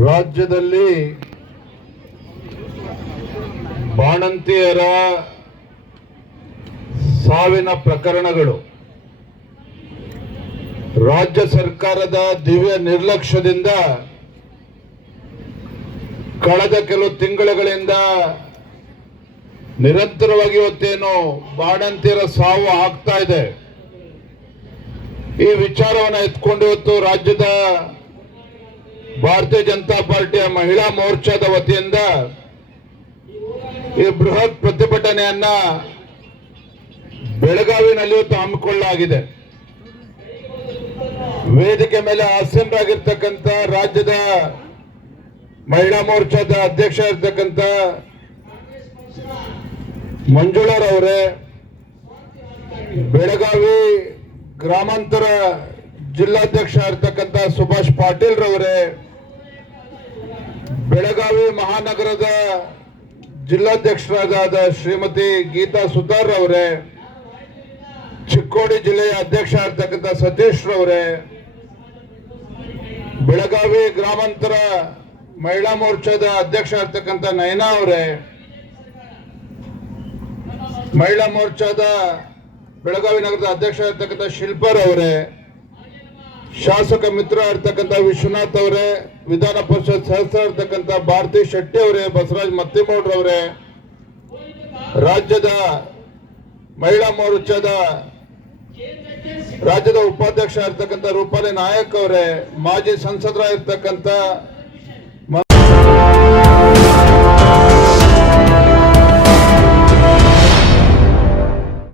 ರಾಜ್ಯದಲ್ಲಿ ಬಾಣಂತಿಯರ ಸಾವಿನ ಪ್ರಕರಣಗಳು. ರಾಜ್ಯ ಸರ್ಕಾರದ ದಿವ್ಯ ನಿರ್ಲಕ್ಷ್ಯದಿಂದ ಕಳೆದ ಕೆಲವು ತಿಂಗಳುಗಳಿಂದ ನಿರಂತರವಾಗಿ ಇವತ್ತೇನು ಬಾಣಂತಿಯರ ಸಾವು ಆಗ್ತಾ ಇದೆ. ಈ ವಿಚಾರವನ್ನು ಎತ್ಕೊಂಡು ಇವತ್ತು ರಾಜ್ಯದ ಭಾರತೀಯ ಜನತಾ ಪಾರ್ಟಿಯ ಮಹಿಳಾ ಮೋರ್ಚಾದ ವತಿಯಿಂದ ಈ ಬೃಹತ್ ಪ್ರತಿಭಟನೆಯನ್ನ ಬೆಳಗಾವಿನಲ್ಲಿಯೂ ಹಮ್ಮಿಕೊಳ್ಳಲಾಗಿದೆ. ವೇದಿಕೆ ಮೇಲೆ ಆಸೀನರಾಗಿರ್ತಕ್ಕಂಥ ರಾಜ್ಯದ ಮಹಿಳಾ ಮೋರ್ಚಾದ ಅಧ್ಯಕ್ಷ ಇರ್ತಕ್ಕಂಥ ಮಂಜುಳರವರೇ ಬೆಳಗಾವಿ ಗ್ರಾಮಾಂತರ ಜಿಲ್ಲಾಧ್ಯಕ್ಷ ಇರ್ತಕ್ಕಂಥ ಸುಭಾಷ್ ಪಾಟೀಲ್ ರವರೇ ಬೆಳಗಾವಿ ಮಹಾನಗರದ ಜಿಲ್ಲಾಧ್ಯಕ್ಷರಾದ ಶ್ರೀಮತಿ ಗೀತಾ ಸುತಾರ್ ಅವರೇ ಚಿಕ್ಕೋಡಿ ಜಿಲ್ಲೆಯ ಅಧ್ಯಕ್ಷ ಆಗಿರ್ತಕ್ಕಂಥ ಸತೀಶ್ ಬೆಳಗಾವಿ ಗ್ರಾಮಾಂತರ ಮಹಿಳಾ ಮೋರ್ಚಾದ ಅಧ್ಯಕ್ಷ ಆಗ್ತಕ್ಕಂಥ ನಯನಾ ಅವರೇ, ಮಹಿಳಾ ಮೋರ್ಚಾದ ಬೆಳಗಾವಿ ನಗರದ ಅಧ್ಯಕ್ಷ ಆಗ್ತಕ್ಕಂಥ ಶಿಲ್ಪರ್ ಅವರೇ ಶಾಸಕ ಮಿತ್ರ ಇರ್ತಕ್ಕಂಥ ವಿಶ್ವನಾಥ್ ಅವರೇ, ವಿಧಾನ ಪರಿಷತ್ ಸದಸ್ಯ ಇರ್ತಕ್ಕಂಥ ಭಾರತಿ ಶೆಟ್ಟಿ ಅವರೇ, ಬಸವರಾಜ್ ಮತ್ತಿಮೌಡ್ರವರೇ ರಾಜ್ಯದ ಮಹಿಳಾ ಮೋರ್ಚಾದ ರಾಜ್ಯದ ಉಪಾಧ್ಯಕ್ಷ ಇರ್ತಕ್ಕಂಥ ರೂಪಾಲಿ ನಾಯಕ್ ಅವರೇ, ಮಾಜಿ ಸಂಸದರಾಗಿರ್ತಕ್ಕಂಥ